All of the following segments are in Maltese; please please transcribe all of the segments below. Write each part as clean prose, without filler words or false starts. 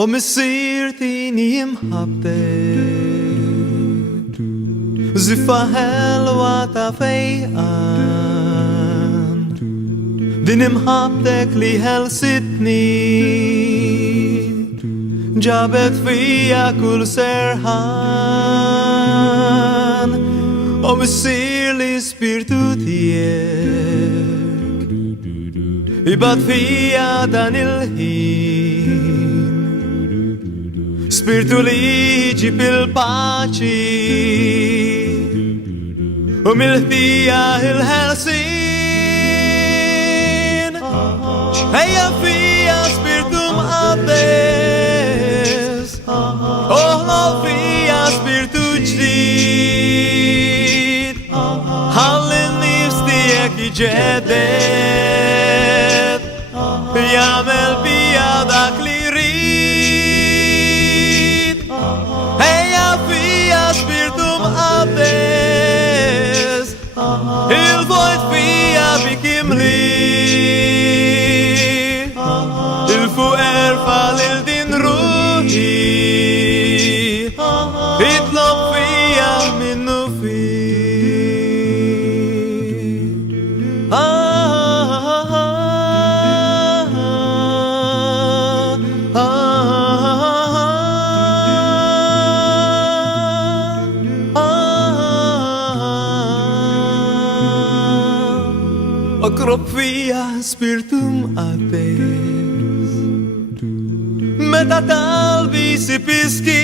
ومسير تينيم حبتي زفاهل وتفيان دينم حبتك لهل ستني جابت فيا كل سرحان ومسير لسبيرتو تيك ibat fia danilhin Spiritu ligi pil paci Umil fia il helsin Heia fia spiritum abdes Oh lo fia spiritu jdid Hallin nifstiek i jedet Yamel biadak lirit Heia fia spiritum abdes Il voit fia bikim li Il fu erfal il din ruhi Itlop fia minnu fi Akrop fia spiritum abdes Metatalbi si piskit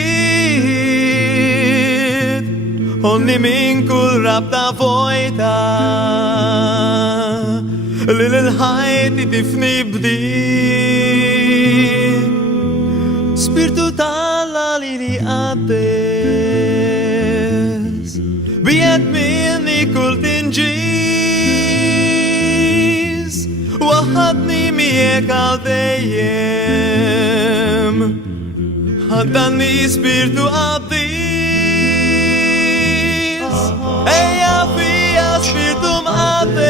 Onni min kul rapta voita Lilil haiti tifni bdit Spiritu tala lili abdes Biet minni kul tingis وحدني ميك عالديم حدني سبيرتو عبديس ايا فيا سبيرتو معبديس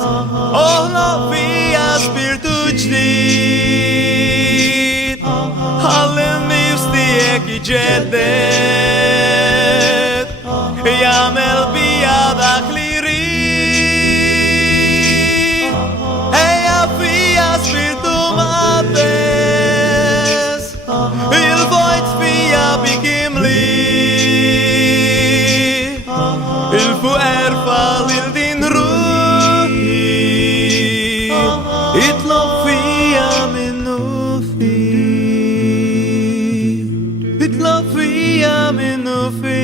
اولا فيا سبيرتو جديد حلني وستيك يجدد يعمل بيدك Spiritum abdes Il voit fia bikim li Il fu erfal il din ruhi Itlo fia minnu fi Itlo fia minnu fi